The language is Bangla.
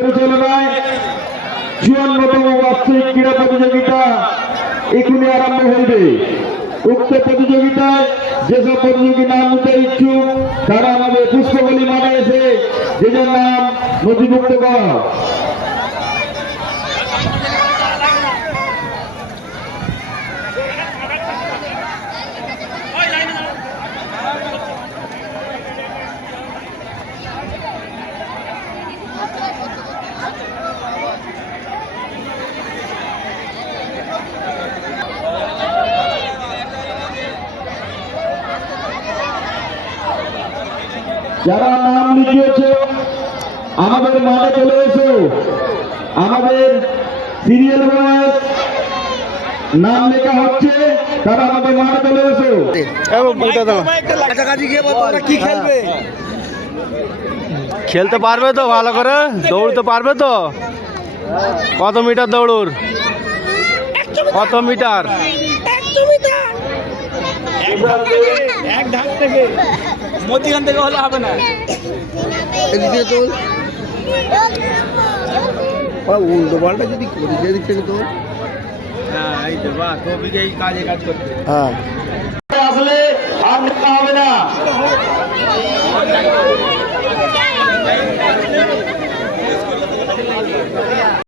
পরিচালনায় 54তম বার্ষিক ক্রীড়া প্রতিযোগিতা এখনই আরম্ভ হইবে। উক্ত প্রতিযোগিতায় যেসব প্রতিযোগী নাম নিতে ইচ্ছুক তারা আমাদের পুষ্পবলী মাঠে এসে যে যার নাম নথিভুক্ত করা। যারা নাম লিখিয়েছে আমাদের মাঠে চলে এসো। আমাদের সিরিয়াল ওয়াইজ নাম লেখা হচ্ছে, তারা আমাদের মাঠে চলে এসো। খেলতে পারবে তো ভালো করে? দৌড়তে পারবে তো? কত মিটার দৌড়ুর? কত মিটার? এক ধাপ থেকে মধ্যখান থেকে হলে হবে না। উল্টো পাল্টা যদি করি সেদিক থেকে তো হ্যাঁ এই তো বাহ, তো এই কাজ করতে হ্যাঁ আসলে আর নিতে হবে না।